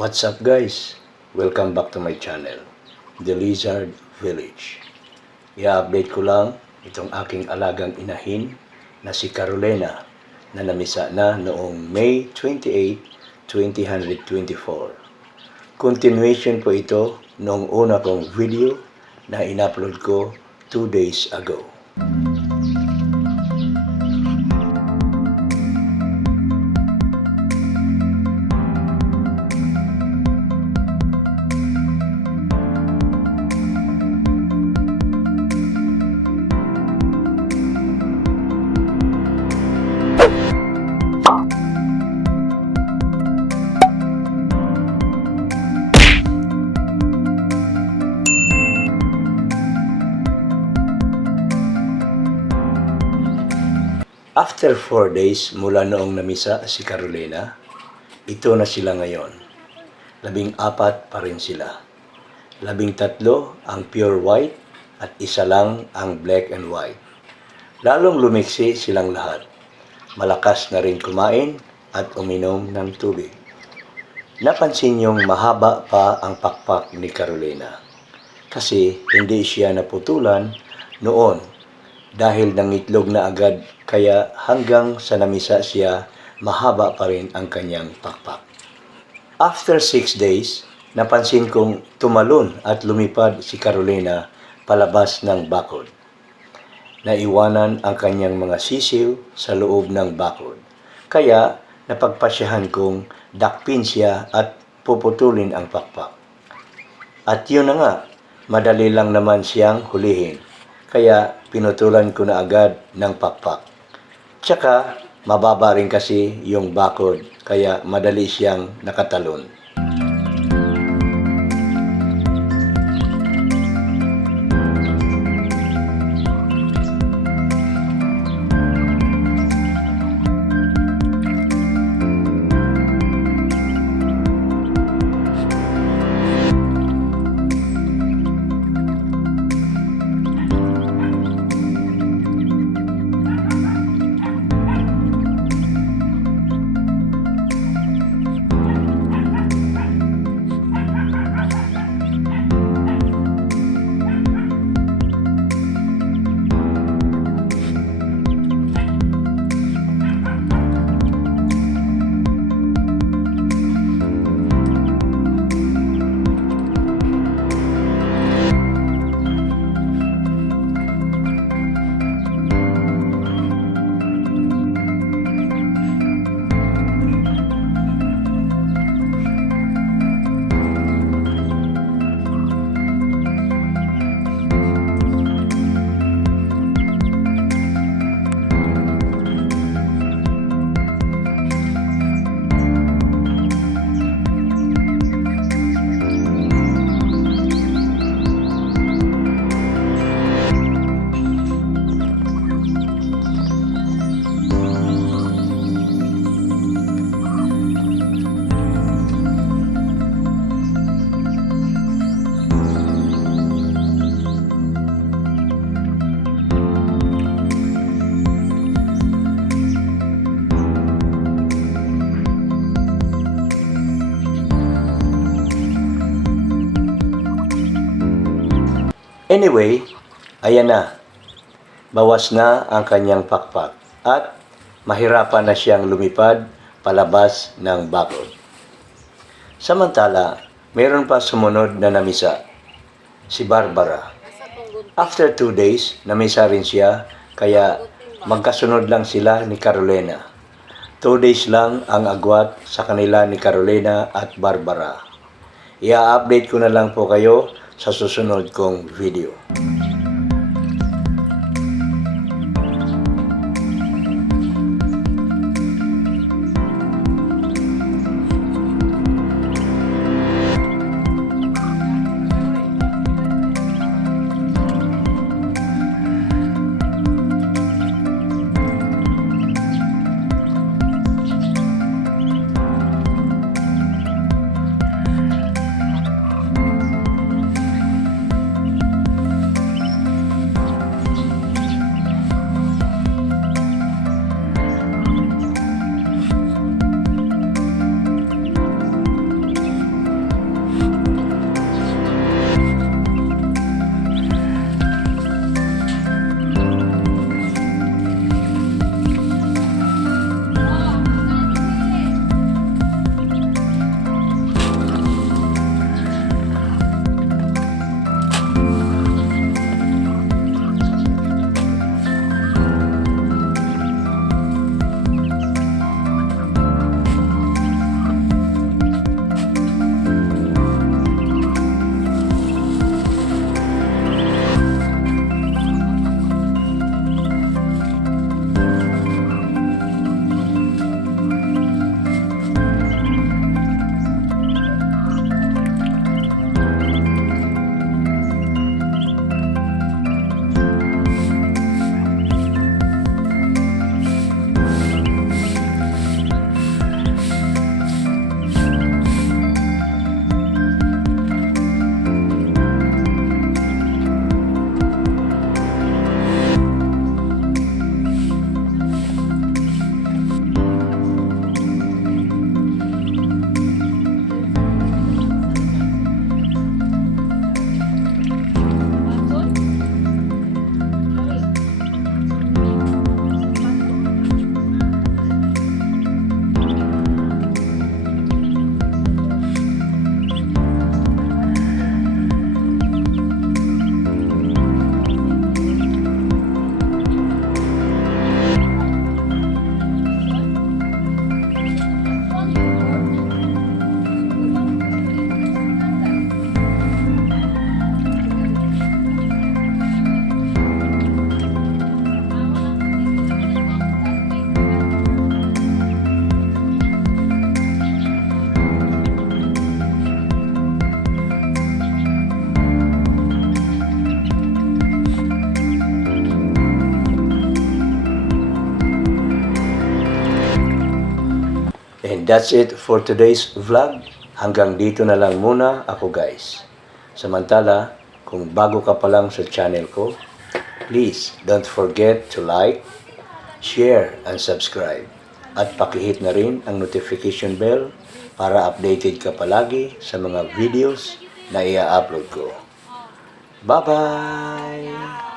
What's up guys? Welcome back to my channel, The Lizard Village. I-update ko lang itong aking alagang inahin na si Carolina na namisa na noong May 28, 2024. Continuation po ito noong una kong video na in-upload ko 2 days ago. After 4 days mula noong namisa si Carolina, ito na sila ngayon. 14 pa rin sila. 13 ang pure white at isa lang ang black and white. Lalong lumiksi silang lahat. Malakas na rin kumain at uminom ng tubig. Napansin niyong mahaba pa ang pakpak ni Carolina kasi hindi siya naputulan noon dahil nangitlog na agad kaya hanggang sa namisa siya, mahaba pa rin ang kanyang pakpak. After 6 days, napansin kong tumalon at lumipad si Carolina palabas ng bakod. Naiwanan ang kanyang mga sisiw sa loob ng bakod. Kaya napagpasyahan kong dakpin siya at puputulin ang pakpak. At yun na nga, madali lang naman siyang hulihin. Kaya pinutulan ko na agad ng pakpak. Tsaka mababa rin kasi yung bakod kaya madali siyang nakatalon. Anyway, ayan na. Bawas na ang kanyang pakpak at mahirapan na siyang lumipad palabas ng bakod. Samantala, mayroon pa sumunod na namisa, si Barbara. After 2 days, namisa rin siya kaya magkasunod lang sila ni Carolina. 2 days lang ang agwat sa kanila ni Carolina at Barbara. I-update ko na lang po kayo sa susunod kong video. And that's it for today's vlog. Hanggang dito na lang muna ako guys. Samantala, kung bago ka pa lang sa channel ko, please don't forget to like, share, and subscribe. At pakihit na rin ang notification bell para updated ka palagi sa mga videos na i-upload ko. Bye-bye!